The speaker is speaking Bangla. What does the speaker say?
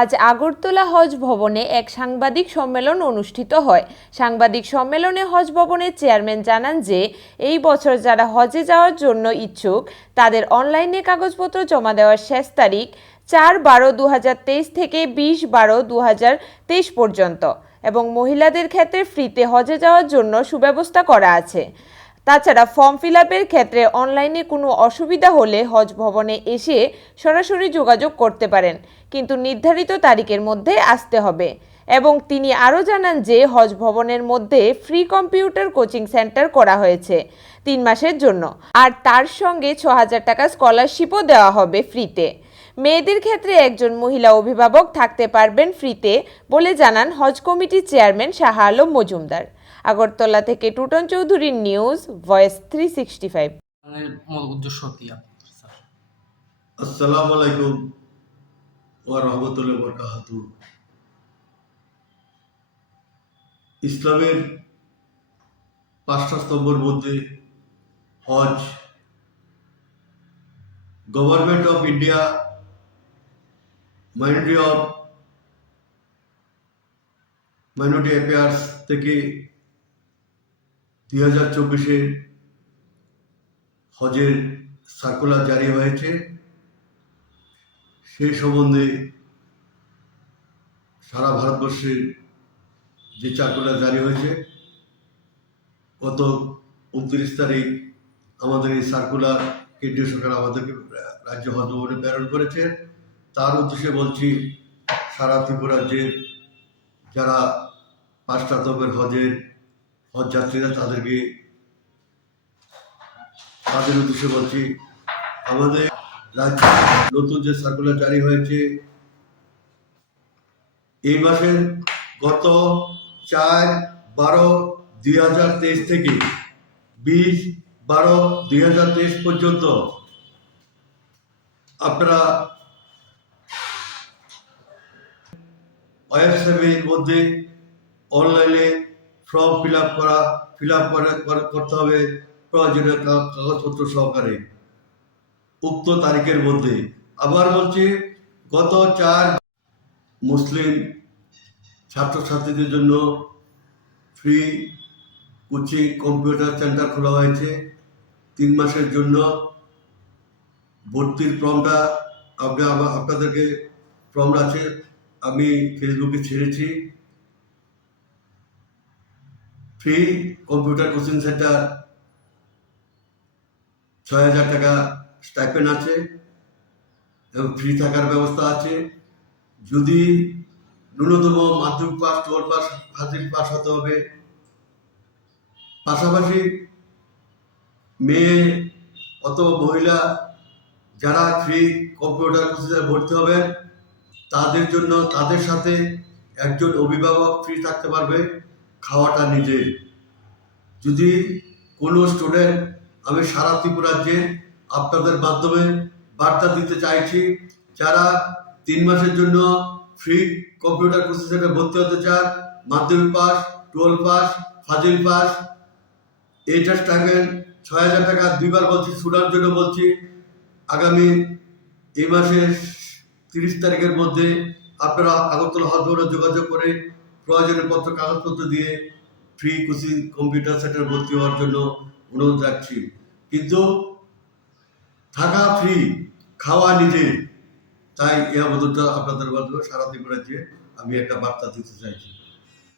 আজ আগরতলা হজ ভবনে এক সাংবাদিক সম্মেলন অনুষ্ঠিত হয়। সাংবাদিক সম্মেলনে হজ ভবনের চেয়ারম্যান জানান যে এই বছর যারা হজে যাওয়ার জন্য ইচ্ছুক তাদের অনলাইনে কাগজপত্র জমা দেওয়ার শেষ তারিখ 4/12/2023 থেকে 20/12/2023 পর্যন্ত এবং মহিলাদের ক্ষেত্রে ফ্রিতে হজে যাওয়ার জন্য সুব্যবস্থা করা আছে। তাছাড়া ফর্ম ফিল আপের ক্ষেত্রে অনলাইনে কোনো অসুবিধা হলে হজ ভবনে এসে সরাসরি যোগাযোগ করতে পারেন, কিন্তু নির্ধারিত তারিখের মধ্যে আসতে হবে। এবং তিনি আরও জানান যে হজ ভবনের মধ্যে ফ্রি কম্পিউটার কোচিং সেন্টার করা হয়েছে 3 মাসের জন্য, আর তার সঙ্গে 6,000 টাকা স্কলারশিপও দেওয়া হবে ফ্রিতে। মেয়েদের ক্ষেত্রে একজন মহিলা অভিভাবক থাকতে পারবেন ফ্রিতে বলে জানান হজ কমিটির চেয়ারম্যান শাহ আলম মজুমদার। আগরতলা থেকে টুটন চৌধুরীর নিউজ, ভয়েস 365। আসসালামু আলাইকুম ওয়া রাহমাতুল্লাহি ওয়া বারাকাতুহু। ইসলামের 5টা স্তম্ভের মধ্যে হজ government of India minority affairs থেকে 2024-এ হজের সার্কুলার জারি হয়েছে। সেই সম্বন্ধে সারা ভারতবর্ষে যে সার্কুলার জারি হয়েছে, গত 29 তারিখ আমাদের এই সার্কুলার কেন্দ্রীয় সরকার আমাদেরকে রাজ্য হজ ভবনে প্রেরণ করেছে। তার উদ্দেশ্যে বলছি, সারা ত্রিপুরা রাজ্যের যারা 5টা স্তম্ভের হজ যাত্রীরা তাদের উদ্দেশ্যে বলছি, আমাদের রাজ্যে নতুন যে সার্কুলার জারি হয়েছে এই মাসের গত 4/12/2023 থেকে 20/12/2023 পর্যন্ত আপনারা ওয়েবসাইটের মধ্যে অনলাইনে ফর্ম ফিল আপ করতে হবে প্রয়োজনীয় কাগজপত্র সহকারে উক্ত তারিখের মধ্যে। আবার বলছি, গত 4 মুসলিম ছাত্রছাত্রীদের জন্য ফ্রি কোচিং কম্পিউটার সেন্টার খোলা হয়েছে 3 মাসের জন্য। ভর্তির ফর্মটা আপনাদেরকে ফর্ম আছে, আমি ফেসবুকে ছেড়েছি। ফ্রি কম্পিউটার কোচিং সেন্টার 6,000 টাকা স্টাইপেন্ড আছে এবং ফ্রি থাকার ব্যবস্থা আছে। যদি ন্যূনতম মাধ্যমিক পাস, 12 পাস, ফাজিল পাস হতে হবে। পাশাপাশি মেয়ে অথবা মহিলা যারা ফ্রি কম্পিউটার কোর্সে ভর্তি হবেন তাদের জন্য তাদের সাথে একজন অভিভাবক ফ্রি থাকতে পারবে, খাওয়াটা নিজের। যদি কোনো স্টুডেন্ট, আমি সারা ত্রিপুরা রাজ্যে আপনাদের মাধ্যমে বার্তা দিতে চাইছি, যারা 3 মাসের জন্য ফ্রি কম্পিউটার কোর্সে ভর্তি হতে চান, মাধ্যমিক পাস, 12 পাস, ফাজিল পাস, এইটা স্টাইপেন্ড 6,000 টাকা। 2বার বলছি, শোনার জন্য বলছি, আগামী এই মাসের 30 তারিখের মধ্যে আপনারা আগরতলা হজ ভবনে যোগাযোগ করে প্রয়োজনীয় কাগজপত্র দিয়ে ফ্রি কোচিং কম্পিউটার সেন্টার ভর্তি হওয়ার জন্য অনুরোধ রাখছি। কিন্তু থাকা ফ্রি, খাওয়া নিজে। তাই এই আবেদনটা আপনাদের মাধ্যমে সারা ত্রিপুরা রাজ্যে আমি একটা বার্তা দিতে চাইছি।